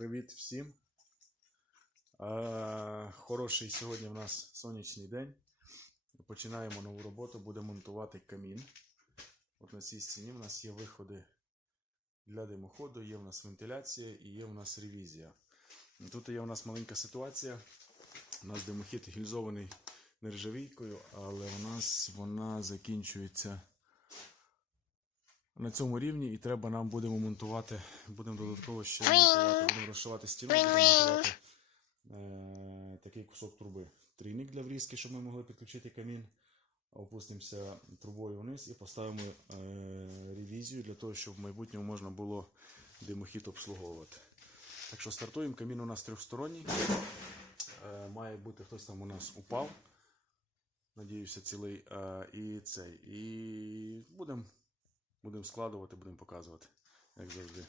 Привіт всім. Е, Хороший сьогодні в нас сонячний день. Починаємо нову роботу, будемо монтувати камін. От на цій стіні в нас є виходи для димоходу, є в нас вентиляція і є в нас ревізія. Тут є у нас маленька ситуація. У нас димохід гільзований нержавійкою, але у нас вона закінчується на цьому рівні, і треба нам будемо монтувати, будемо додатково ще монтувати, будемо розшивати стіну, будемо монтувати е, такий кусок труби. Трійник для врізки, щоб ми могли підключити камін. Опустимося трубою вниз і поставимо е, ревізію для того, щоб в майбутньому можна було димохід обслуговувати. Так що стартуємо. Камін у нас трьохсторонній. Е, має бути хтось там у нас упав. Надіюся, цілий. Е, і цей. І будемо будемо складувати, будемо показувати, як завжди.